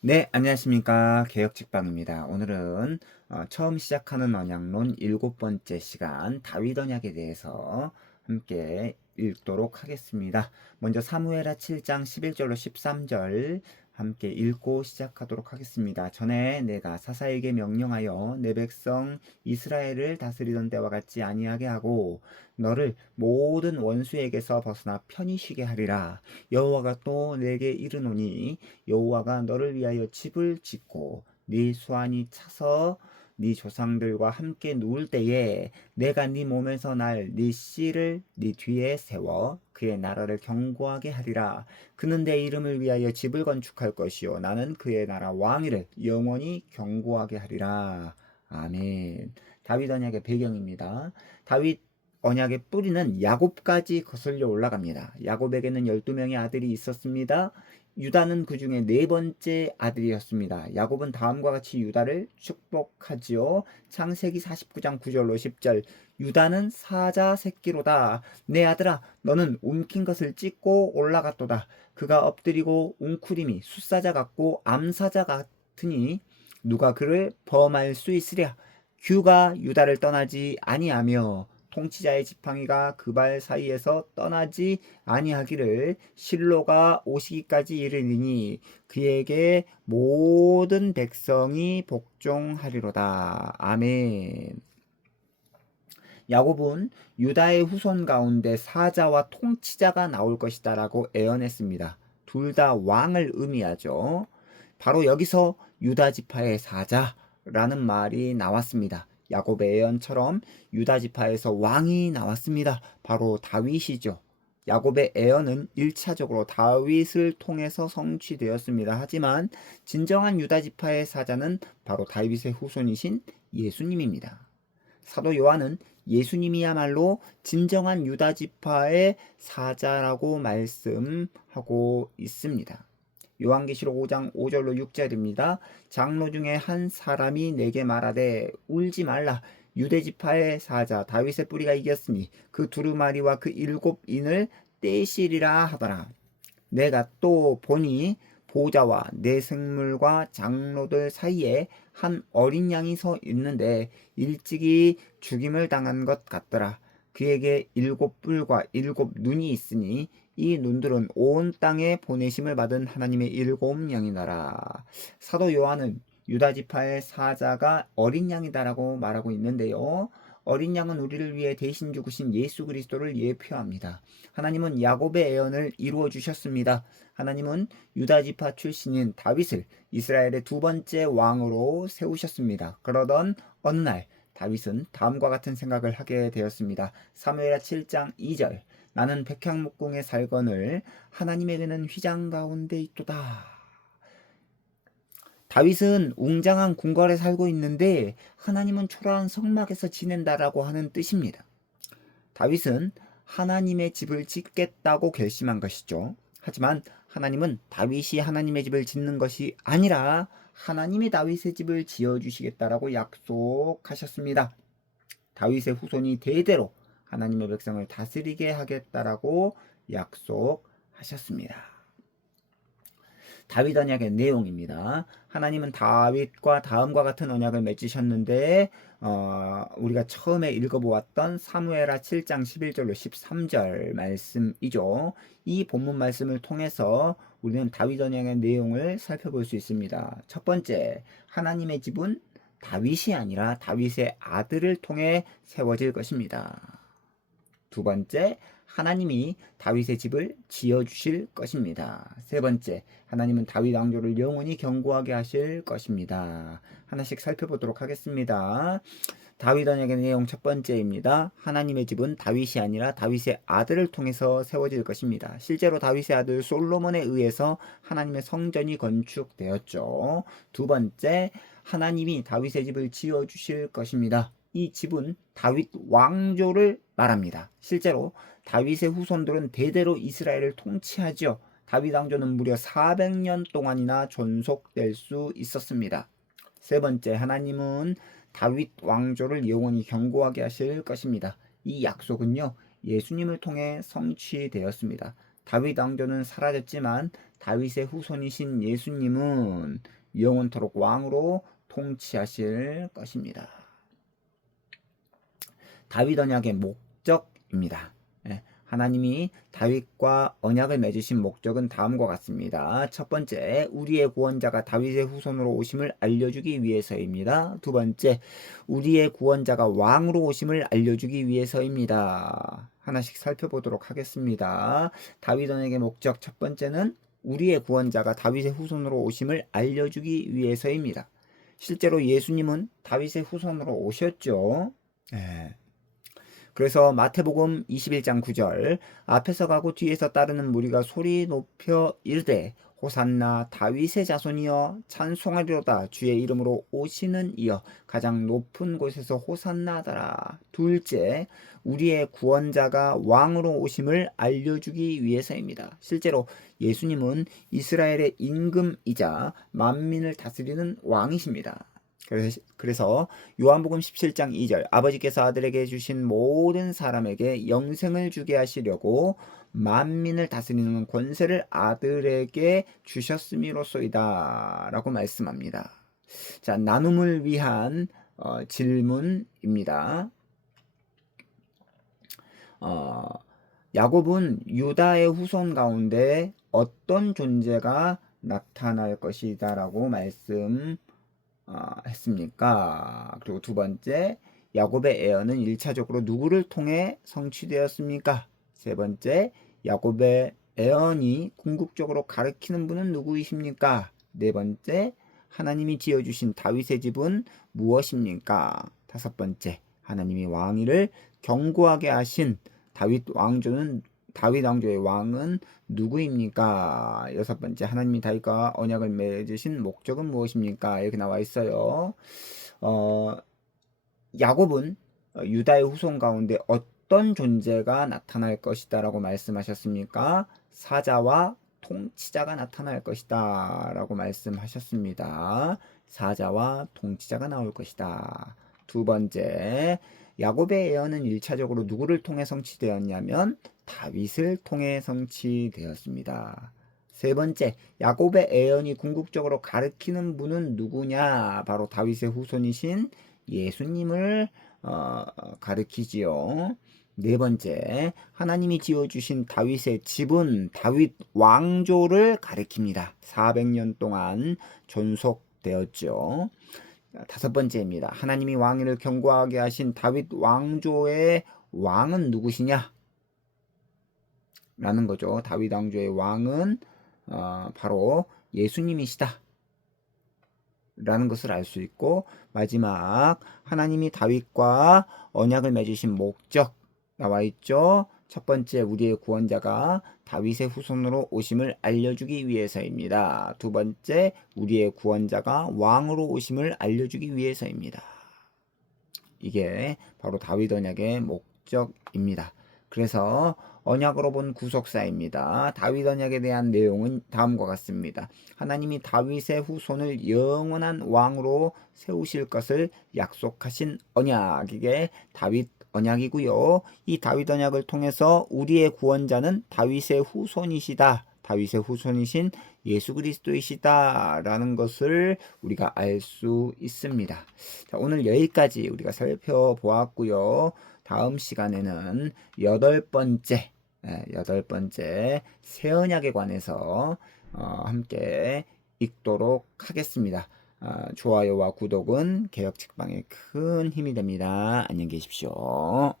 네, 안녕하십니까. 개혁직방입니다. 오늘은 처음 시작하는 언약론 7번째 시간 다윗 언약에 대해서 함께 읽도록 하겠습니다. 먼저 사무엘하 7장 11절로 13절 함께 읽고 시작하도록 하겠습니다. 전에 내가 사사에게 명령하여 내 백성 이스라엘을 다스리던 때와 같이 아니하게 하고 너를 모든 원수에게서 벗어나 편히 쉬게 하리라. 여호와가 또 내게 이르노니 여호와가 너를 위하여 집을 짓고 네 수완이 차서 네 조상들과 함께 누울 때에 내가 네 몸에서 날 네 씨를 네 뒤에 세워 그의 나라를 견고하게 하리라. 그는 내 이름을 위하여 집을 건축할 것이요 나는 그의 나라 왕위를 영원히 견고하게 하리라. 아멘. 다윗 언약의 배경입니다. 다윗 언약의 뿌리는 야곱까지 거슬려 올라갑니다. 야곱에게는 12명의 아들이 있었습니다. 유다는 그 중에 네 번째 아들이었습니다. 야곱은 다음과 같이 유다를 축복하지요. 창세기 49장 9절로 10절. 유다는 사자 새끼로다. 내 아들아, 너는 움킨 것을 찢고 올라갔도다. 그가 엎드리고 웅크림이 숫사자 같고 암사자 같으니 누가 그를 범할 수 있으랴. 규가 유다를 떠나지 아니하며 통치자의 지팡이가 그 발 사이에서 떠나지 아니하기를 실로가 오시기까지 이르리니 그에게 모든 백성이 복종하리로다. 아멘. 야곱은 유다의 후손 가운데 사자와 통치자가 나올 것이다라고 예언했습니다. 둘 다 왕을 의미하죠. 바로 여기서 유다 지파의 사자라는 말이 나왔습니다. 야곱의 예언처럼 유다 지파에서 왕이 나왔습니다. 바로 다윗이죠. 야곱의 예언은 1차적으로 다윗을 통해서 성취되었습니다. 하지만 진정한 유다 지파의 사자는 바로 다윗의 후손이신 예수님입니다. 사도 요한은 예수님이야말로 진정한 유다 지파의 사자라고 말씀하고 있습니다. 요한계시록 5장 5절로 6절입니다. 장로 중에 한 사람이 내게 말하되 울지 말라. 유대 지파의 사자 다윗의 뿌리가 이겼으니 그 두루마리와 그 7인을 떼시리라 하더라. 내가 또 보니 보좌와 내 생물과 장로들 사이에 한 어린 양이 서 있는데 일찍이 죽임을 당한 것 같더라. 그에게 7뿔과 7눈이 있으니 이 눈들은 온 땅에 보내심을 받은 하나님의 7양이더라. 사도 요한은 유다 지파의 사자가 어린 양이다라고 말하고 있는데요. 어린 양은 우리를 위해 대신 죽으신 예수 그리스도를 예표합니다. 하나님은 야곱의 예언을 이루어 주셨습니다. 하나님은 유다 지파 출신인 다윗을 이스라엘의 두 번째 왕으로 세우셨습니다. 그러던 어느 날 다윗은 다음과 같은 생각을 하게 되었습니다. 사무엘하 7장 2절. 나는 백향목공에 살거늘 하나님에게는 휘장 가운데 있도다. 다윗은 웅장한 궁궐에 살고 있는데 하나님은 초라한 성막에서 지낸다라고 하는 뜻입니다. 다윗은 하나님의 집을 짓겠다고 결심한 것이죠. 하지만 하나님은 다윗이 하나님의 집을 짓는 것이 아니라 하나님이 다윗의 집을 지어주시겠다라고 약속하셨습니다. 다윗의 후손이 대대로 하나님의 백성을 다스리게 하겠다라고 약속하셨습니다. 다윗 언약의 내용입니다. 하나님은 다윗과 다음과 같은 언약을 맺으셨는데 우리가 처음에 읽어보았던 사무엘하 7장 11절로 13절 말씀이죠. 이 본문 말씀을 통해서 우리는 다윗 언약의 내용을 살펴볼 수 있습니다. 첫 번째, 하나님의 집은 다윗이 아니라 다윗의 아들을 통해 세워질 것입니다. 두 번째, 하나님이 다윗의 집을 지어주실 것입니다. 세 번째, 하나님은 다윗 왕조를 영원히 견고하게 하실 것입니다. 하나씩 살펴보도록 하겠습니다. 다윗 언약의 내용 첫 번째입니다. 하나님의 집은 다윗이 아니라 다윗의 아들을 통해서 세워질 것입니다. 실제로 다윗의 아들 솔로몬에 의해서 하나님의 성전이 건축되었죠. 두 번째, 하나님이 다윗의 집을 지어주실 것입니다. 이 집은 다윗 왕조를 말합니다. 실제로 다윗의 후손들은 대대로 이스라엘을 통치하죠. 다윗 왕조는 무려 400년 동안이나 존속될 수 있었습니다. 세 번째, 하나님은 다윗 왕조를 영원히 견고하게 하실 것입니다. 이 약속은요, 예수님을 통해 성취되었습니다. 다윗 왕조는 사라졌지만 다윗의 후손이신 예수님은 영원토록 왕으로 통치하실 것입니다. 다윗 언약의 목적입니다. 하나님이 다윗과 언약을 맺으신 목적은 다음과 같습니다. 첫 번째, 우리의 구원자가 다윗의 후손으로 오심을 알려주기 위해서입니다. 두 번째, 우리의 구원자가 왕으로 오심을 알려주기 위해서입니다. 하나씩 살펴보도록 하겠습니다. 다윗 언약의 목적 첫 번째는 우리의 구원자가 다윗의 후손으로 오심을 알려주기 위해서입니다. 실제로 예수님은 다윗의 후손으로 오셨죠. 그래서 마태복음 21장 9절, 앞에서 가고 뒤에서 따르는 무리가 소리 높여 이르되 호산나 다윗의 자손이여 찬송하리로다. 주의 이름으로 오시는 이여 가장 높은 곳에서 호산나 하더라. 둘째, 우리의 구원자가 왕으로 오심을 알려주기 위해서입니다. 실제로 예수님은 이스라엘의 임금이자 만민을 다스리는 왕이십니다. 그래서 요한복음 17장 2절, 아버지께서 아들에게 주신 모든 사람에게 영생을 주게 하시려고 만민을 다스리는 권세를 아들에게 주셨음이로소이다 라고 말씀합니다. 자, 나눔을 위한 질문입니다. 야곱은 유다의 후손 가운데 어떤 존재가 나타날 것이다 라고 했습니까? 그리고 두 번째, 야곱의 애언은 1차적으로 누구를 통해 성취되었습니까? 세 번째, 야곱의 애언이 궁극적으로 가리키는 분은 누구이십니까? 네 번째, 하나님이 지어주신 다윗의 집은 무엇입니까? 다섯 번째, 하나님이 왕위를 견고하게 하신 다윗 왕조의 왕은 누구입니까? 여섯 번째, 하나님이 다윗과 언약을 맺으신 목적은 무엇입니까? 이렇게 나와 있어요. 야곱은 유다의 후손 가운데 어떤 존재가 나타날 것이다 라고 말씀하셨습니까? 사자와 통치자가 나타날 것이다 라고 말씀하셨습니다. 사자와 통치자가 나올 것이다. 두 번째, 야곱의 예언은 1차적으로 누구를 통해 성취되었냐면 다윗을 통해 성취되었습니다. 세 번째, 야곱의 예언이 궁극적으로 가리키는 분은 누구냐? 바로 다윗의 후손이신 예수님을 가리키지요. 네 번째, 하나님이 지어주신 다윗의 집은 다윗 왕조를 가리킵니다. 400년 동안 존속되었죠. 다섯 번째입니다. 하나님이 왕위를 견고하게 하신 다윗 왕조의 왕은 누구시냐? 라는 거죠. 다윗 왕조의 왕은 바로 예수님이시다 라는 것을 알 수 있고, 마지막, 하나님이 다윗과 언약을 맺으신 목적 나와 있죠. 첫 번째, 우리의 구원자가 다윗의 후손으로 오심을 알려주기 위해서입니다. 두 번째, 우리의 구원자가 왕으로 오심을 알려주기 위해서입니다. 이게 바로 다윗 언약의 목적입니다. 그래서 언약으로 본 구속사입니다. 다윗 언약에 대한 내용은 다음과 같습니다. 하나님이 다윗의 후손을 영원한 왕으로 세우실 것을 약속하신 언약, 이게 다윗 언약이고요. 이 다윗 언약을 통해서 우리의 구원자는 다윗의 후손이시다. 다윗의 후손이신 예수 그리스도이시다 라는 것을 우리가 알 수 있습니다. 자, 오늘 여기까지 우리가 살펴보았고요. 다음 시간에는 여덟 번째 새 언약에 관해서 함께 읽도록 하겠습니다. 좋아요와 구독은 개혁책방에 큰 힘이 됩니다. 안녕히 계십시오.